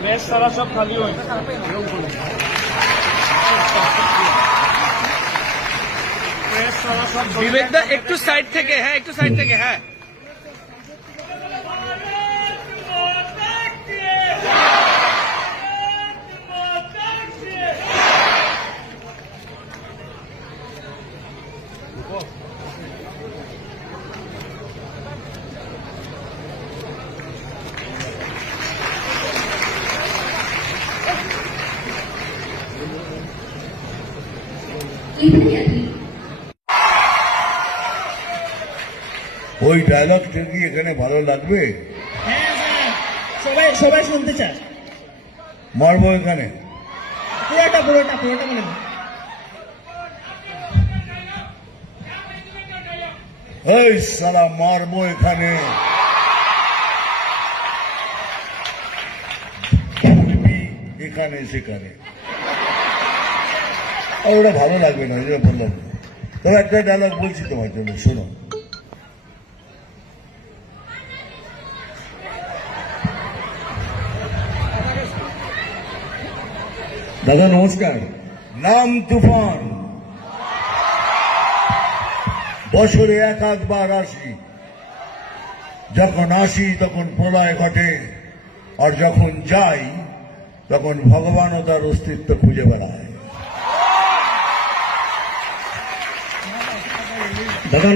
Press সারা সব খালি হয়। বিবেক দা একটু সাইড থেকে, হ্যাঁ একটু সাইড থেকে, হ্যাঁ ওই ডায়লগটা কি এখানে ভালো লাগবে? হ্যাঁ সবাই সবাই শুনতে চায়। মারবো এখানে পুরোটা পুরোটা পুরোটা বলে এই সালা মারবো এখানে, এখানে সেখানে। আর ওটা ভালো লাগবে না, যেটা বললাম। তবে একটা ডায়লগ বলছি তোমার জন্য, শোনো। দাদা নমস্কার, নাম তুফান, বছরে এক আধবার আসি, যখন আসি তখন প্রলয় ঘটে, আর যখন যাই তখন ভগবানও তার অস্তিত্ব খুঁজে বেড়ায়। দাদা